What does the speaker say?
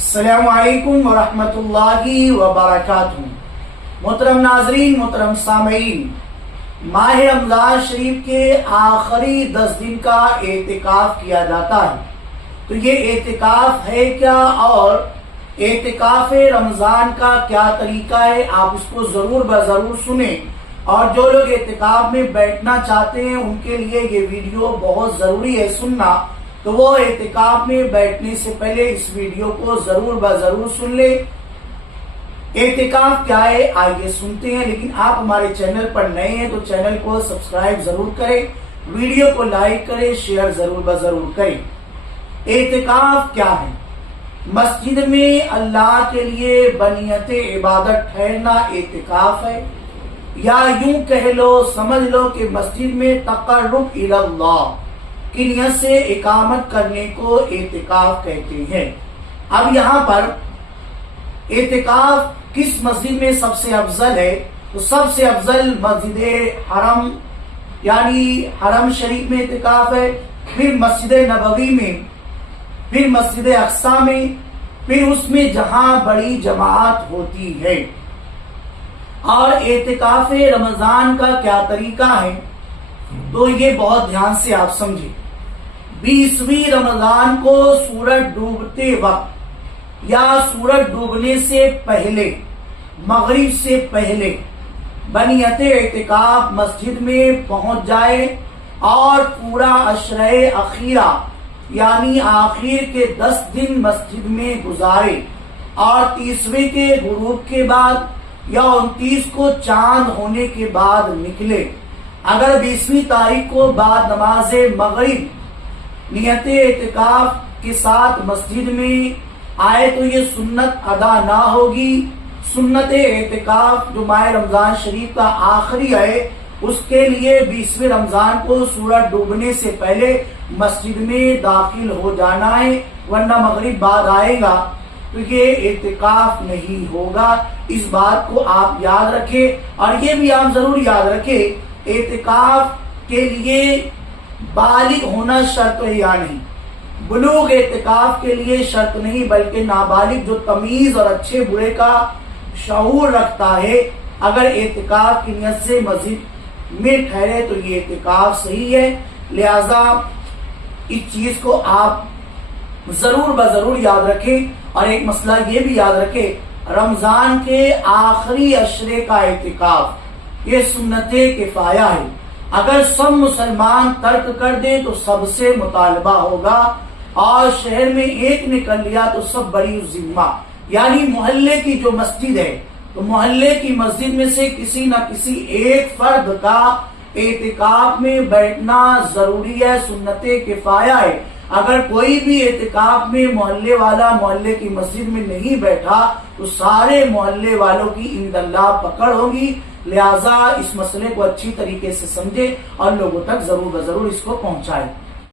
السلام علیکم ورحمۃ اللہ وبرکاتہ۔ محترم ناظرین، محترم سامعین، ماہ رمضان شریف کے آخری 10 دن کا اعتکاف کیا جاتا ہے۔ تو یہ اعتکاف ہے کیا اور اعتکاف رمضان کا کیا طریقہ ہے، آپ اس کو ضرور بضرور سنیں، اور جو لوگ اعتکاف میں بیٹھنا چاہتے ہیں ان کے لیے یہ ویڈیو بہت ضروری ہے سننا، تو وہ اعتکاف میں بیٹھنے سے پہلے اس ویڈیو کو ضرور بضرور سن لے۔ اعتکاف کیا ہے آئیے سنتے ہیں، لیکن آپ ہمارے چینل پر نئے ہیں تو چینل کو سبسکرائب ضرور کریں، ویڈیو کو لائک کریں، شیئر ضرور بضرور کریں۔ اعتکاف کیا ہے؟ مسجد میں اللہ کے لیے بنیت عبادت ٹھہرنا اعتکاف ہے، یا یوں کہہ لو، سمجھ لو کہ مسجد میں تقرب الی اللہ کی نیت سے اقامت کرنے کو اعتکاف کہتے ہیں۔ اب یہاں پر اعتکاف کس مسجد میں سب سے افضل ہے؟ تو سب سے افضل مسجد حرم یعنی حرم شریف میں اعتکاف ہے، پھر مسجد نبوی میں، پھر مسجد اقصی میں، پھر اس میں جہاں بڑی جماعت ہوتی ہے۔ اور اعتکاف رمضان کا کیا طریقہ ہے تو یہ بہت دھیان سے آپ سمجھیں۔ 20ویں رمضان کو سورج ڈوبتے وقت یا سورج ڈوبنے سے پہلے، مغرب سے پہلے بنیت اعتکاف مسجد میں پہنچ جائے اور پورا عشرہ اخیرہ یعنی آخر کے 10 دن مسجد میں گزارے، اور 30ویں کے غروب کے بعد یا 29 کو چاند ہونے کے بعد نکلے۔ اگر 20ویں تاریخ کو بعد نماز مغرب نیت اعتکاف کے ساتھ مسجد میں آئے تو یہ سنت ادا نہ ہوگی۔ سنت اعتکاف جو ماہ رمضان شریف کا آخری ہے، اس کے لیے 20ویں رمضان کو سورج ڈوبنے سے پہلے مسجد میں داخل ہو جانا ہے، ورنہ مغرب بعد آئے گا تو یہ اعتکاف نہیں ہوگا۔ اس بات کو آپ یاد رکھیں، اور یہ بھی آپ ضرور یاد رکھیں، اعتکاف کے لیے بالغ ہونا شرط ہے یا نہیں۔ بلوغ اعتکاف کے لیے شرط نہیں، بلکہ نابالغ جو تمیز اور اچھے برے کا شعور رکھتا ہے، اگر اعتکاف کی نیت سے مسجد میں ٹھہرے تو یہ اعتکاف صحیح ہے۔ لہذا اس چیز کو آپ ضرور بضرور یاد رکھیں، اور ایک مسئلہ یہ بھی یاد رکھیں، رمضان کے آخری عشرے کا اعتکاف یہ سنت کفایہ ہے۔ اگر سب مسلمان ترک کر دیں تو سب سے مطالبہ ہوگا، اور شہر میں ایک نے کر لیا تو سب بری ذمہ، یعنی محلے کی جو مسجد ہے تو محلے کی مسجد میں سے کسی نہ کسی ایک فرد کا اعتکاف میں بیٹھنا ضروری ہے، سنت کفایہ ہے۔ اگر کوئی بھی اعتکاف میں محلے والا محلے کی مسجد میں نہیں بیٹھا تو سارے محلے والوں کی عند اللہ پکڑ ہوگی۔ لہذا اس مسئلے کو اچھی طریقے سے سمجھے اور لوگوں تک ضرور بضرور اس کو پہنچائے۔